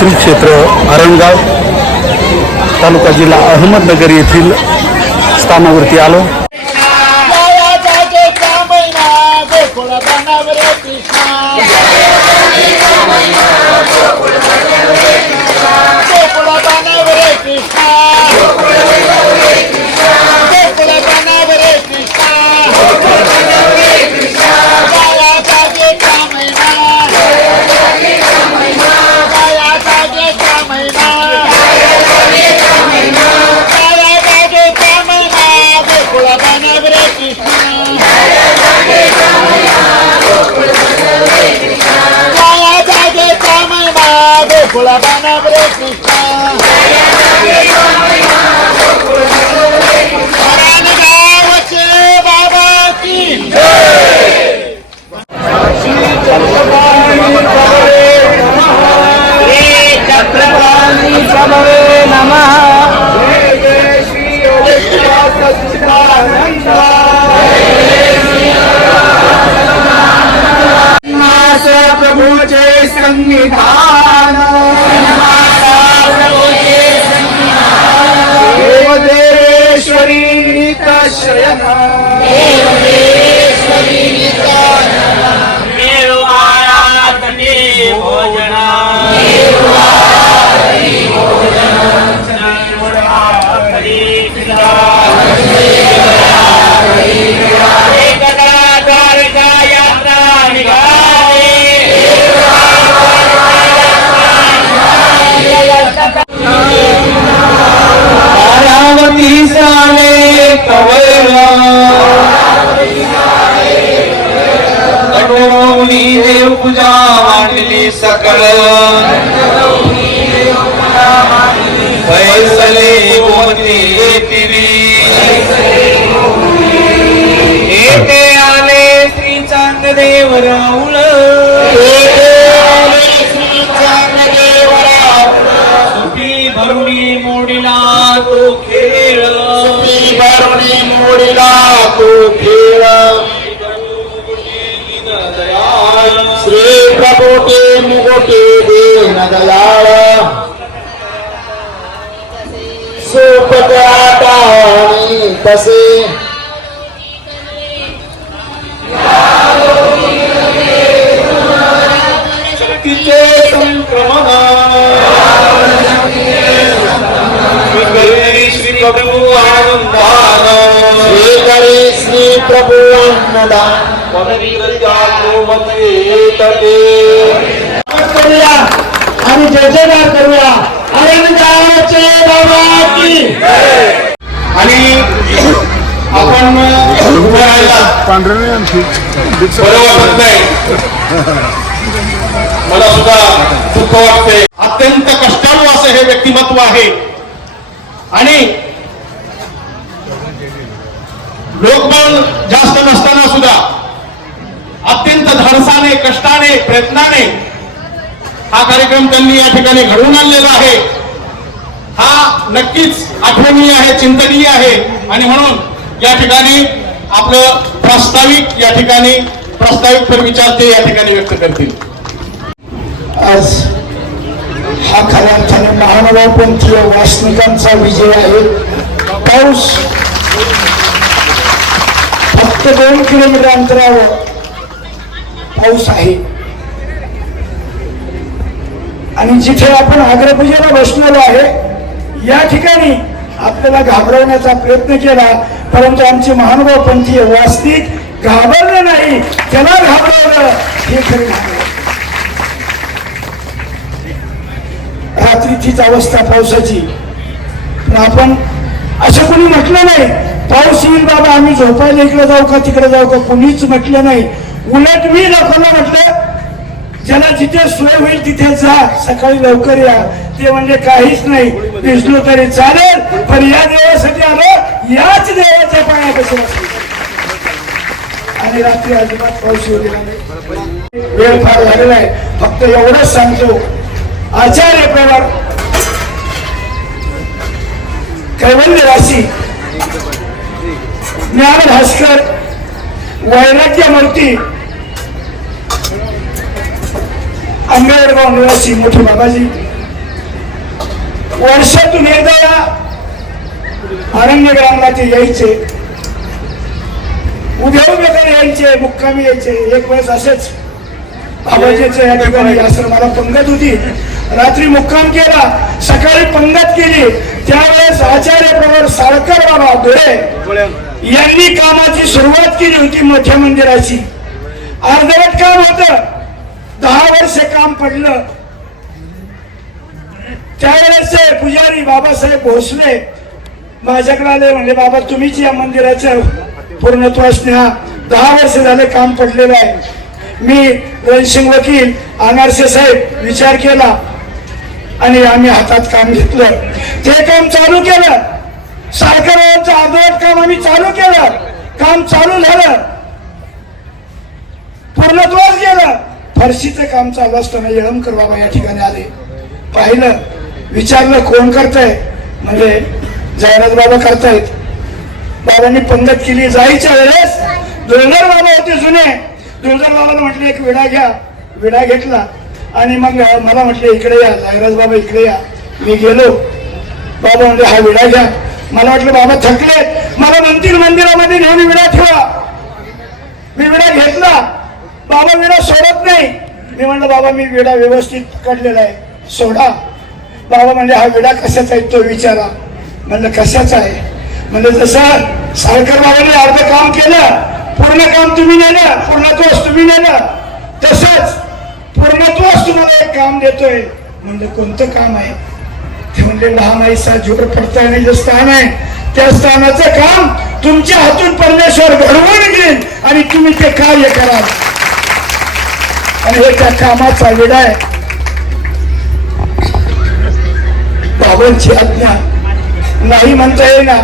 श्री क्षेत्र आरणगाव तालुका जिल्हा अहमदनगर येथील स्थानावरती आलो. फैसले गोमती तिरी येथे आले श्री चांगदेव राऊळ सुखी भरुणी मोडीला तो खेळ. भरुणी मोडिला तो खेळ. तसे शक्तीचे संक्रमण. श्री श्री प्रभू आनंदान. श्री करे श्री प्रभू अन्नदान करूया आणि जय जयकार करूया. अरविंदाचे बाबा की आणि आपण उभं बरं वाटत नाही. मला सुद्धा दुःख वाटते अत्यंत कष्टाळू असं हे व्यक्तिमत्व आहे. आणि लोकबळ जास्त नसताना सुद्धा अत्यंत धाडसाने कष्टाने प्रयत्नाने हा कार्यक्रम त्यांनी या ठिकाणी घडवून आणलेला आहे. हा नक्कीच आठवणीय आहे चिंतनीय आहे. आणि म्हणून या ठिकाणी आपलं प्रास्ताविक या ठिकाणी प्रास्ताविक फेरविचार ते या ठिकाणी व्यक्त करतील. आज हा खऱ्या अर्थाने महानुभावपंथीय वासनिकांचा विजय आहे. पाऊस फक्त दोन किलोमीटर अंतरावर पाऊस आहे. आणि जिथे आपण अग्रपूजेला बसलेलो आहे या ठिकाणी आपल्याला घाबरवण्याचा प्रयत्न केला परंतु आमचे महानुभाव पंथीय वास्तविक घाबरले नाही. त्याला घाबरवलं. हे खरे रात्रीचीच अवस्था पावसाची. पण आपण असं कोणी म्हटलं नाही पाऊस येईल बाबा आम्ही झोपायला इकडे जाऊ का तिकडे जाऊ का? कोणीच म्हटलं नाही. उलट मी दाखवलं म्हटलं ज्याला जिथे सोय होईल तिथे जा. सकाळी लवकर या. ते म्हणजे काहीच नाही. विष्णू तरी चालेल पण या देवासाठी आलो. याच देवाच्या पायापासून आणि रात्री अजिबात पाऊस वेळ फार झालेला आहे. फक्त एवढंच सांगतो. आचार्य प्रवर कैवल्य राशी ज्ञान भास्कर वैराग्य मूर्ती आंबेडगाव निवासी मोठे बाबाजी. वर्षातून एकदा या अरण्यग्रामला ते यायचे. उद्या उभ्या यायचे मुक्कामी यायचे. एक वेळेस असेच बाबाजीचे या ठिकाणी आश्रमाला पंगत होती. रात्री मुक्काम केला. सकाळी पंगत केली. त्यावेळेस आचार्य प्रवर साळकर बाबा धुळे यांनी कामाची सुरुवात केली होती मोठ्या मंदिराची. अर्धवट काम होत. दहा वर्ष काम पडलं. त्यावेळेस पुजारी बाबासाहेब भोसले माझ्याकडे आले म्हणजे बाबा तुम्हीच या मंदिराच्या पूर्णत्वास न्या. दहा वर्ष झाले काम पडलेलं आहे. मी रणसिंग वकील अनारसे साहेब विचार केला आणि आम्ही हातात काम घेतलं. ते काम चालू केलं सारखं आंदोलन काम आम्ही चालू केलं. काम चालू झालं. पूर्णत्वास गेलं. फरशीचं काम चालू असताना येळमकर बाबा या ठिकाणी आले. पाहिलं विचारलं कोण करताय? म्हणजे जयराज बाबा करतायत. बाबांनी पंगत केली. जायच्या वेळेस दुर्धर बाबा होते जुने. दुर्धर बाबाला म्हटले एक विडा घ्या. विडा घेतला. आणि मग मला म्हटले इकडे या. जयराज बाबा इकडे या. मी गेलो. बाबा म्हणजे हा विडा घ्या. मला वाटलं बाबा थकले मला म्हणतील मंदिरामध्ये नेहमी विडा ठेवा. मी विडा घेतला. बाबा विडा सोडत नाही. मी म्हणलं बाबा मी विडा व्यवस्थित पकडलेला आहे. सोडा. बाबा म्हणजे हा विडा कशाचा आहे तो विचारा. म्हणलं कशाचा आहे? म्हणजे जसं साळकर बाबाने अर्ध काम केलं पूर्ण काम तुम्ही नेलं पूर्णत्वच तुम्ही नेलं तसंच पूर्णत्वच तुम्हाला एक काम देतोय. म्हणलं कोणतं काम आहे? ते म्हणले लहान आईसा झोर पडता आणि जे स्थान आहे त्या स्थानाचं काम तुमच्या हातून परमेश्वर घडवून घेईल आणि तुम्ही ते कार्य कराल. आणि हे त्या कामाचा विडा आहे. बाबांची आज्ञा नाही म्हणता येईना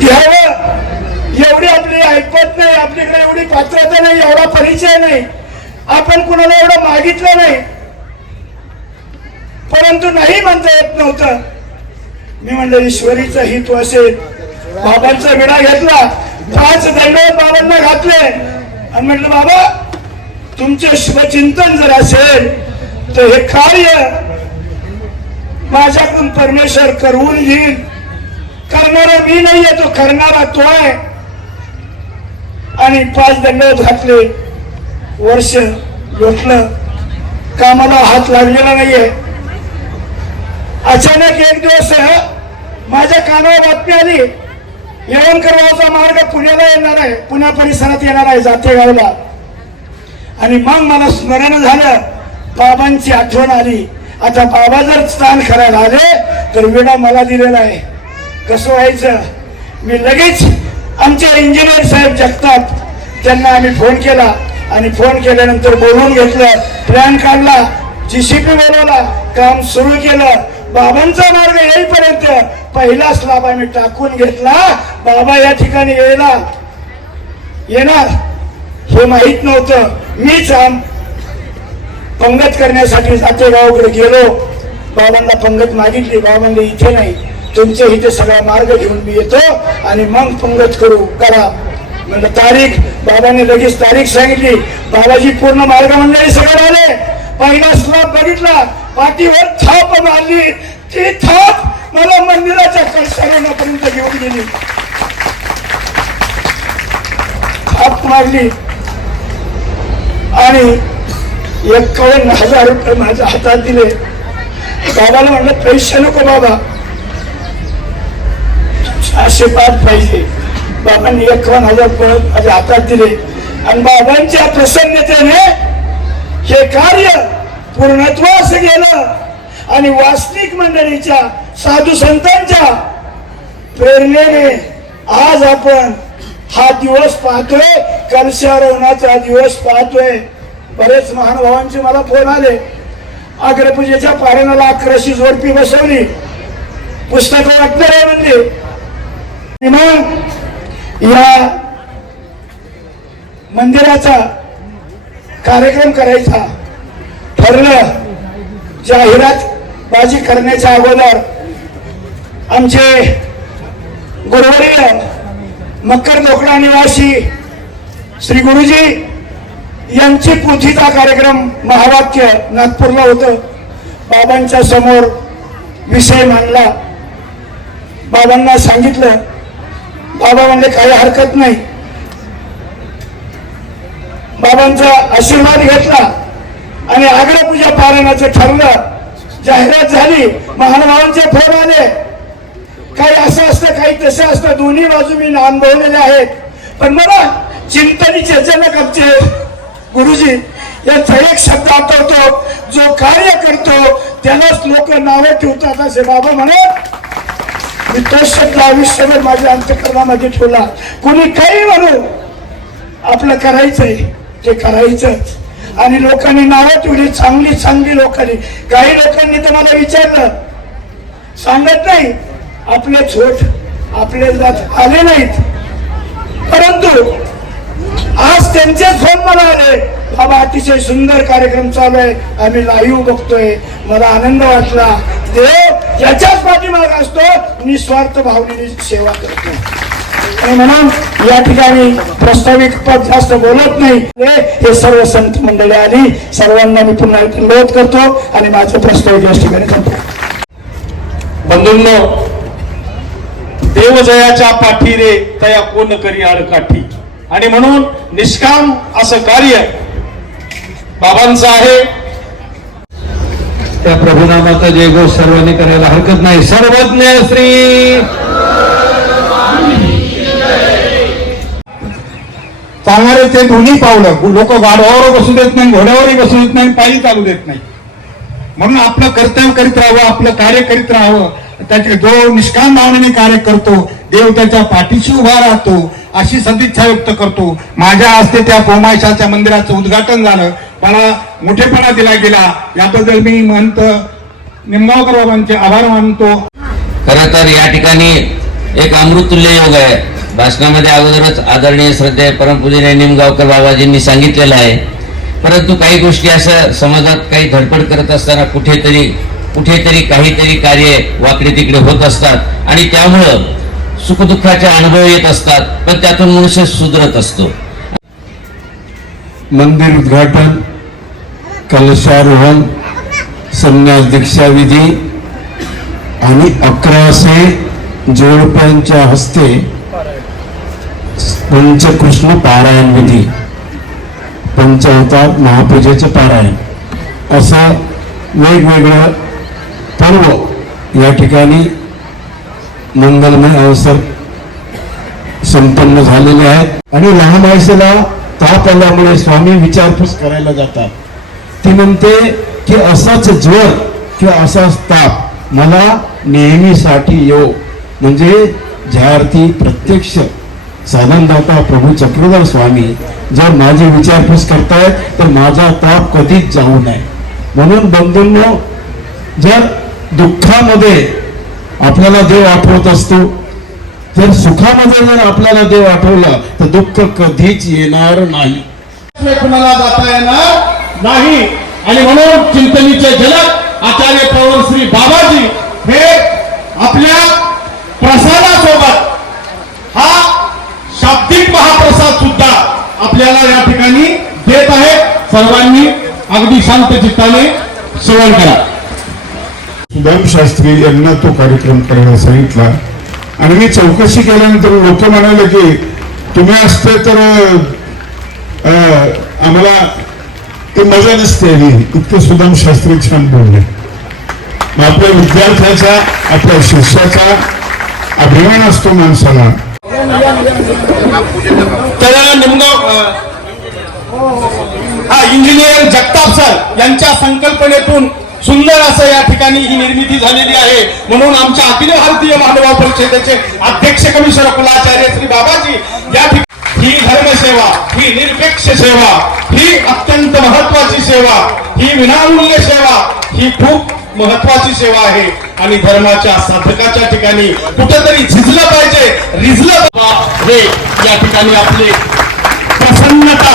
घ्यावं एवढी आपली ऐकत नाही आपल्याकडे एवढी पात्रता नाही एवढा परिचय नाही. आपण कुणाला एवढं मागितलं नाही. परंतु नाही म्हणता येत नव्हतं. मी म्हणलं ईश्वरीचं हित असेल. बाबांचा विडा घेतला. पाच दंड बाबांना घातले. आणि म्हटलं बाबा तुमचे शुभचिंतन जर असेल तर हे कार्य माझ्याकडून परमेश्वर करवून घेईल. करणारा मी नाहीये तो करणारा तो आहे. आणि पाच दंडवत घातले वर्ष लोटलं. कामाला हात लागलेला नाहीये? अचानक एक दिवस माझ्या कानावर बातमी आली. येवणकर मार्ग पुण्याला येणार आहे. पुण्या परिसरात येणार आहे जाते जातेगावला. आणि मग मला स्मरण झालं बाबांची आठवण आली. आता बाबा जर स्थान करायला आले तर विडा मला दिलेला आहे. कसं व्हायचं? मी लगेच आमच्या इंजिनियर साहेब जगतात. त्यांना आम्ही फोन केला. आणि फोन केल्यानंतर बोलवून घेतलं प्लॅन काढला जीसीपी बोलवला काम सुरू केलं. बाबांचा मार्ग येईपर्यंत पहिला स्लाब आम्ही टाकून घेतला. बाबा या ठिकाणी येणार. येणार. हे माहीत नव्हतं. मीच आम पंगत करण्यासाठी जातेगावकडे गेलो. बाबांना पंगत मागितली. बाबांनी इथे नाही. तुमचे इथे सगळा मार्ग घेऊन मी येतो आणि मग पंगत करू. करा. म्हणलं तारीख. बाबांनी लगेच तारीख सांगितली. बाबाजी पूर्ण मार्ग मंडळी सगळं आले पहिला स्लॉप बघितला. पाठीवर थाप मारली. ती थाप मला मंदिराच्या कळसाऱ्यापर्यंत घेऊन गेली. थाप मारली. आणि एकावन्न हजार रुपये माझ्या हातात दिले. बाबाला म्हणलं पैसे नको बाबा. आशीर्वाद पाहिजे बाबांनी एकावन्न हजार रुपये माझ्या हातात दिले. आणि बाबांच्या प्रसन्नतेने हे कार्य पूर्णत्वास गेलं. आणि वास्तविक मंडळीच्या साधू संतांच्या प्रेरणेने आज आपण हा दिवस पाहतोय. कलशारोहणाचा दिवस पाहतोय. बरेच महानुभावांचे मला फोन आले. अग्रपूजेच्या पारणाला अकराशी जोडपी बसवली. पुस्तक वाटणार आहे म्हणजे. मग या मंदिराचा कार्यक्रम करायचा. ठरलं. जाहिरात बाजी करण्याच्या अगोदर आमचे गुरुवर्य मकर लोकडा निवासी श्री गुरुजी यांची पोथीचा कार्यक्रम महावाक्य नागपूरला होतं. बाबांच्या समोर विषय मांडला. बाबांना सांगितलं बाबा म्हणले काही हरकत नाही. बाबांचा आशीर्वाद घेतला आणि आग्रपूजा पारायणाचं ठरलं. जाहिरात झाली महानुभावांचे फोन आले. काही असं असतं काही तसं असतं. दोन्ही बाजू मी अनुभवलेले आहेत. पण मला चिंतनीचे अचानक आमचे गुरुजी याचा एक शब्द आठवतो जो कार्य करतो हो, त्यालाच लोक नावे ठेवतात असे बाबा म्हणत मी तो शब्द आयुष्यभर माझ्या अंतकरणामध्ये ठेवला. कोणी काही म्हणू आपलं करायचंय ते करायचंच. आणि लोकांनी नावं ठेवली चांगली चांगली लोकांनी. काही लोकांनी तर मला विचारलं सांगत नाही. आपले छोट आपले जात आले नाहीत. परंतु आज त्यांचे फोन मला आले. बाबा अतिशय सुंदर कार्यक्रम चालू आहे. आम्ही लाईव्ह बघतोय. मला आनंद वाटला. देव याच्याच पाठीमाग असतो. निस्वार्थ भावनेने सेवा करतो आणि म्हणून या ठिकाणी प्रस्तावित पद जास्त बोलत नाही. हे- हे सर्व संत मंडळी आली. सर्वांना मी पुन्हा एकदा करतो आणि माझं प्रस्ताविक या ठिकाणी करतो. बंधूंनो देवजयाच्या पाठी रे तया कोण करी आडकाठी? आणि म्हणून निष्काम असं कार्य बाबांचं आहे. त्या प्रभुनामाचा जयघोष सर्वांनी करायला हरकत नाही. सर्वज्ञ श्री चालणारे ते दोन्ही पावलं लोक गाढवावर बसू देत नाही घोड्यावरही बसू देत नाही पायी चालू देत नाही. म्हणून आपलं कर्तव्य करीत राहावं आपलं कार्य करीत राहावं. त्याचे जो निष्काम भावनेने कार्य करतो. देव त्याच्या पाठीशी उभा राहतो. अशी सदिच्छा व्यक्त करतो. माझ्या हस्ते त्या पोमायशाच्या मंदिराचं उद्घाटन झालं. मला मोठेपणा दिला गेला. याबद्दल मी महंत निमगावकर बाबांचे आभार मानतो. खर तर या ठिकाणी एक अमृतुल्य योग आहे. भाषणामध्ये अगोदरच आदरणीय श्रद्धे परमपूजनीय निमगावकर बाबाजींनी सांगितलेलं आहे. परंतु काही गोष्टी असं समाजात काही धडपड करत असताना कुठेतरी कुठेतरी काहीतरी कार्य वाकडे तिकडे होत असतात. आणि त्यामुळं सुखदुःखाचे अनुभव येत असतात पण त्यातून मनुष्य सुधरत असतो. मंदिर उद्घाटन कलशारोहण संन्यास दीक्षा विधी आणि अकराशे जोडप्यांच्या हस्ते पंचकृष्ण पारायण विधी पंचावतार महापूजेचं पारायण. असं वेगवेगळं सर्व या ठिकाणी मंगलमय अवसर संपन्न झालेले आहेत. आणि लहान वयसेला ताप आल्यामुळे स्वामी विचारपूस करायला जातात. ती म्हणते की असाच ज्वर किंवा असाच ताप मला नेहमीसाठी येऊ म्हणजे ज्यार्थी प्रत्यक्ष साधनदाता प्रभू चक्रधर स्वामी जर माझी विचारपूस करतायत तर माझा ताप कधीच जाऊ नये. म्हणून बंधूंनो जर दुःखामध्ये आपल्याला देव आठवत असतो. जर सुखामध्ये जर आपल्याला देव आठवला तर दुःख कधीच येणार नाही. कुणाला जाता येणार नाही. आणि म्हणून चिंतनीचे जनक आचार्य पवन श्री बाबाजी हे आपल्या प्रसादासोबत हा शाब्दिक महाप्रसाद सुद्धा आपल्याला या ठिकाणी देत आहे सर्वांनी अगदी शांत चित्ताने सेवन करा. दमशास्त्री यांना तो कार्यक्रम करायला सांगितला. आणि मी चौकशी केल्यानंतर लोक म्हणाले की तुम्ही असते तर अं, आम्हाला ते मजा नसते आली इतके सुदाम शास्त्री छान बोलले. मग आपल्या विद्यार्थ्याचा आपल्या शिष्याचा अभिमान असतो माणसाला. तर निमगाव हा इंजिनियर जगताप सर यांच्या संकल्पनेतून सुंदर असं या ठिकाणी ही निर्मिती झालेली आहे. म्हणून आमच्या अखिल भारतीय मानवा परिषदेचे अध्यक्ष कमिशनर कुलाचार्य श्री बाबाजी या ठिकाणी ही धर्मसेवा ही निरपेक्ष सेवा ही अत्यंत महत्वाची सेवा ही विनामूल्य सेवा ही खूप महत्वाची सेवा आहे. आणि धर्माच्या साधकाच्या ठिकाणी कुठेतरी झिजलं पाहिजे रिझलं हे या ठिकाणी आपले प्रसन्नता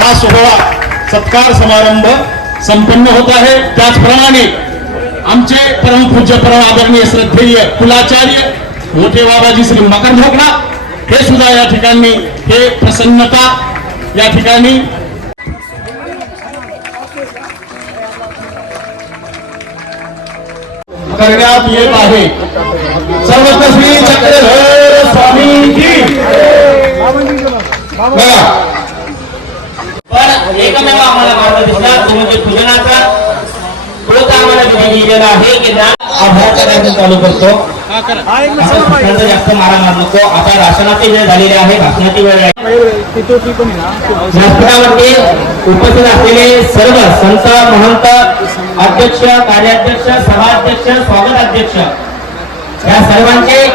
हा सोहळा सत्कार समारंभ संपन्न होत आहे त्याचप्रमाणे आमचे परमपूज्य परम आदरणीय, श्रद्धेय कुलाचार्य मोठे बाबाजी श्री मकर ढोकणा हे सुद्धा या ठिकाणी, हे प्रसन्नता या ठिकाणी करण्यात येत आहे. श्री चक्रधर पण एकमेव आम्हाला दिसला तो म्हणजे पूजनाचा तोच आम्हाला विधी दिलेला आहे की आभारचा कार्यक्रम चालू करतो. जास्त मारा मार नको. आता राशनाची वेळ झालेली आहे भाषणाची वेळ आहे. व्यासपीठावरती उपस्थित असलेले सर्व संत महंत अध्यक्ष कार्याध्यक्ष सभाध्यक्ष स्वागत अध्यक्ष या सर्वांचे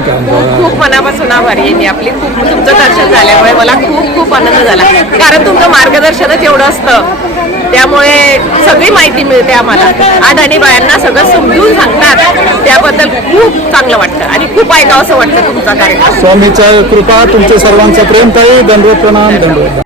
खूप मनापासून आभारी आहे मी आपली. खूप तुमचं दर्शन झाल्यामुळे मला खूप खूप आनंद झाला. कारण तुमचं मार्गदर्शनच एवढं असतं. त्यामुळे सगळी माहिती मिळते आम्हाला. अडाणी बायांना सगळं समजून सांगतात. त्याबद्दल खूप चांगलं वाटतं आणि खूप ऐकावं असं वाटतं तुमचा कार्यक्रम. स्वामीचा कृपा तुमच्या सर्वांचा प्रेम ताई दंडवत प्रणाम दंडवत.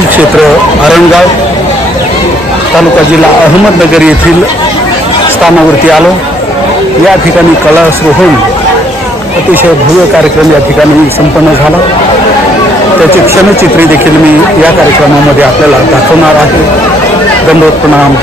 मी क्षेत्र अरणगाव तालुका जिल्हा अहमदनगर येथील स्थानावरती आलो. या ठिकाणी कळस होऊन अतिशय भव्य कार्यक्रम या ठिकाणी संपन्न झाला. त्याचे क्षणचित्रे देखील मी या कार्यक्रमामध्ये आपल्याला दाखवणार आहे. दंडोत प्रणाम